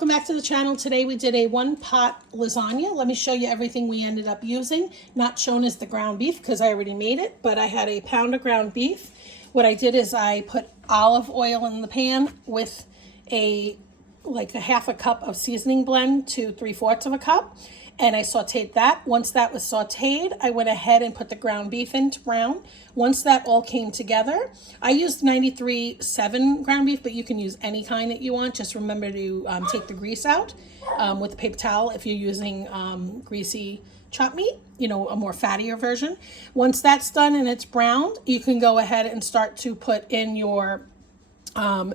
welcome back to the channel. Today we did a one-pot lasagna. Let me show you everything we ended up using. Not shown is the ground beef because I already made it, but I had a pound of ground beef. What I did is I put olive oil in the pan with like a half a cup of seasoning blend to 3/4 of a cup. And I sauteed that. Once that was sauteed, I went ahead and put the ground beef in to brown. Once that all came together, I used 93.7 ground beef, but you can use any kind that you want. Just remember to take the grease out with a paper towel if you're using greasy chopped meat, you know, a more fattier version. Once that's done and it's browned, you can go ahead and start to put in your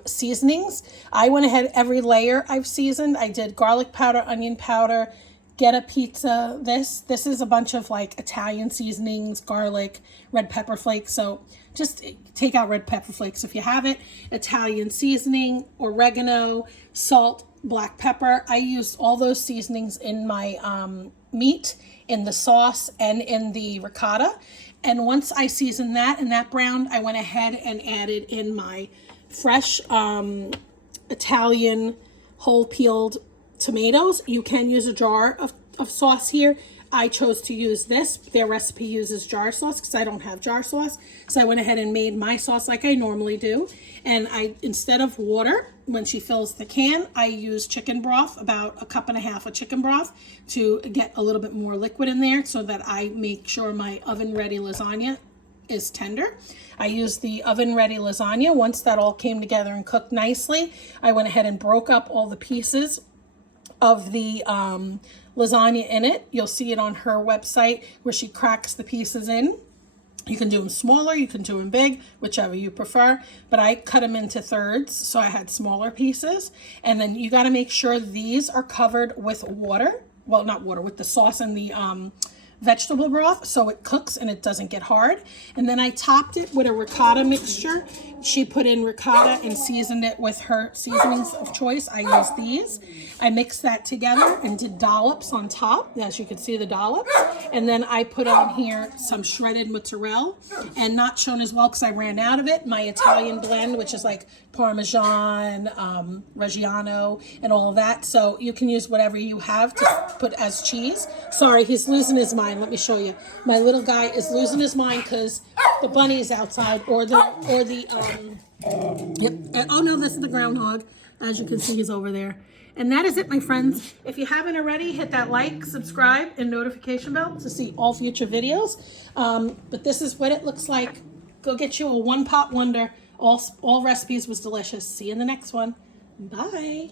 seasonings. I went ahead, every layer I've seasoned. I did garlic powder, onion powder, get a pizza. This is a bunch of like Italian seasonings, garlic, red pepper flakes. So just take out red pepper flakes if you have it. Italian seasoning, oregano, salt, black pepper. I used all those seasonings in my meat, in the sauce, and in the ricotta. And once I seasoned that and that browned, I went ahead and added in my fresh Italian whole peeled tomatoes. You can use a jar of sauce here. I chose to use this. Their recipe uses jar sauce because I don't have jar sauce. So I went ahead and made my sauce like I normally do. And instead of water, when she fills the can, I use chicken broth, about 1.5 cups of chicken broth, to get a little bit more liquid in there so that I make sure my oven-ready lasagna is tender. I used the oven-ready lasagna. Once that all came together and cooked nicely, I went ahead and broke up all the pieces of the lasagna in it. You'll see it on her website where she cracks the pieces in. You can do them smaller, you can do them big, whichever you prefer, but I cut them into thirds so I had smaller pieces. And then you got to make sure these are covered with water. Well, not water, with the sauce and the vegetable broth, so it cooks and it doesn't get hard. And then I topped it with a ricotta mixture. She put in ricotta and seasoned it with her seasonings of choice. I used these. I mixed that together and did dollops on top, as you can see the dollops. And then I put on here some shredded mozzarella, and not shown as well because I ran out of it, my Italian blend, which is like Parmesan, Reggiano, and all of that. So you can use whatever you have to put as cheese. Sorry, he's losing his mind. Let me show you. My little guy is losing his mind because the bunny is outside, or the yep. Oh no, this is the groundhog. As you can see, he's over there. And that is it, my friends. If you haven't already, hit that like, subscribe, and notification bell to see all future videos. But this is what it looks like. Go get you a one-pot wonder. All recipes was delicious. See you in the next one. Bye.